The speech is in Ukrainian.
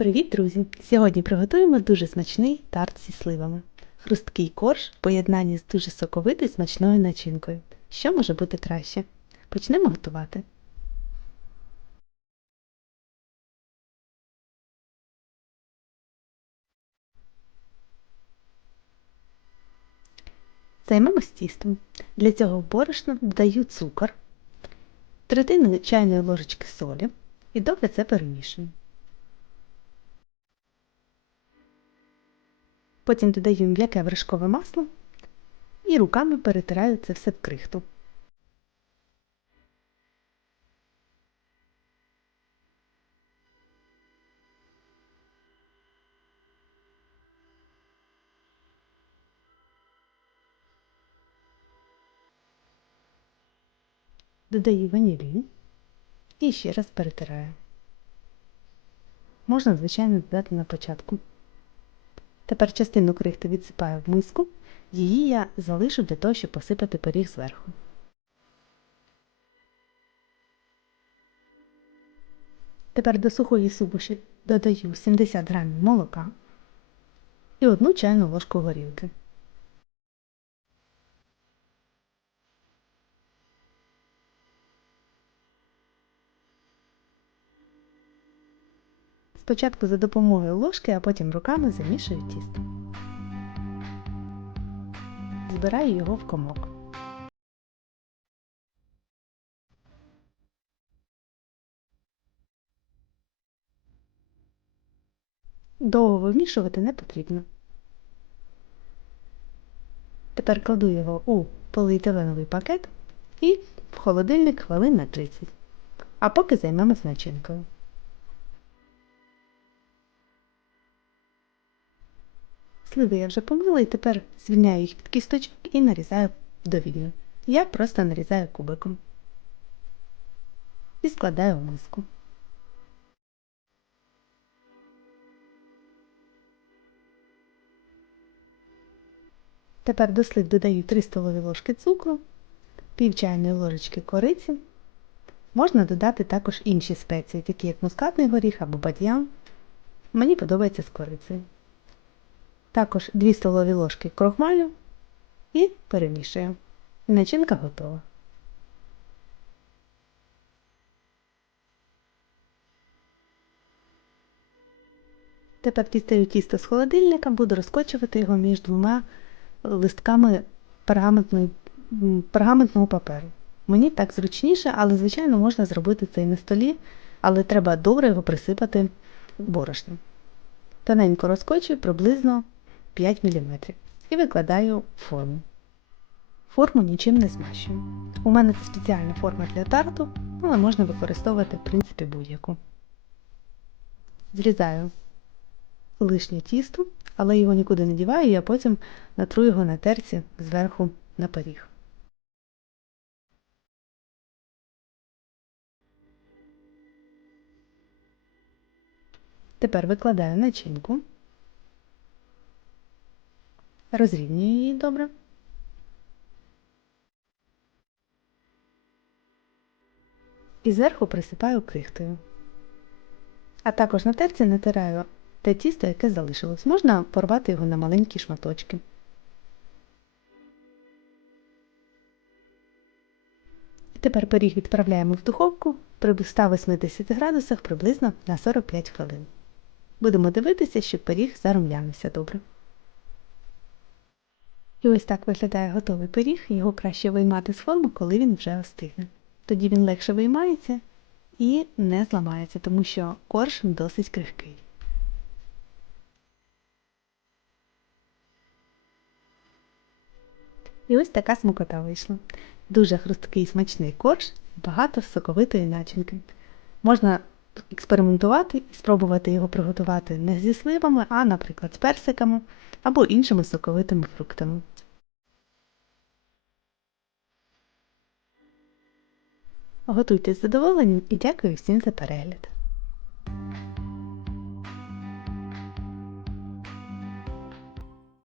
Привіт, друзі! Сьогодні приготуємо дуже смачний тарт зі сливами. Хрусткий корж в поєднанні з дуже соковитою смачною начинкою. Що може бути краще? Почнемо готувати. Займемось тістом. Для цього в борошно додаю цукор, третину чайної ложечки солі і добре це перемішую. Потім додаю м'яке вершкове масло і руками перетираю це все в крихту. Додаю ванілін і ще раз перетираю. Можна, звичайно, додати на початку. Тепер частину крихти відсипаю в миску, її я залишу для того, щоб посипати пиріг зверху. Тепер до сухої суміші додаю 70 г молока і одну чайну ложку горілки. Спочатку за допомогою ложки, а потім руками замішую тісто. Збираю його в комок. Довго вимішувати не потрібно. Тепер кладу його у поліетиленовий пакет і в холодильник хвилин на 30. А поки займемось начинкою. Сливи я вже помила і тепер звільняю їх від кісточок і нарізаю довільно. Я просто нарізаю кубиком і складаю в миску. Тепер до слив додаю 3 столові ложки цукру, пів чайної ложечки кориці. Можна додати також інші спеції, такі як мускатний горіх або бадьян. Мені подобається з корицею також 2 столові ложки крохмалю і перемішуємо. Начинка готова. Тепер дістаю тісто з холодильника, буду розкочувати його між двома листками пергаментного паперу. Мені так зручніше, але, звичайно, можна зробити це і на столі, але треба добре його присипати борошном. Тоненько розкочую приблизно 5 мм і викладаю форму. Форму нічим не змащую. У мене це спеціальна форма для тарту, але можна використовувати в принципі будь-яку. Зрізаю лишнє тісто, але його нікуди не діваю, я потім натру його на терці зверху на пиріг. Тепер викладаю начинку. Розрівнюю її добре. І зверху присипаю крихтою. А також на терці натираю те тісто, яке залишилось. Можна порвати його на маленькі шматочки. Тепер пиріг відправляємо в духовку при 180 градусах приблизно на 45 хвилин. Будемо дивитися, щоб пиріг зарум'янився добре. І ось так виглядає готовий пиріг, його краще виймати з форми, коли він вже остигне. Тоді він легше виймається і не зламається, тому що корж досить крихкий. І ось така смакота вийшла. Дуже хрусткий смачний корж, багато соковитої начинки. Можна експериментувати і спробувати його приготувати не зі сливами, а, наприклад, з персиками або іншими соковитими фруктами. Готуйтесь з задоволенням і дякую всім за перегляд!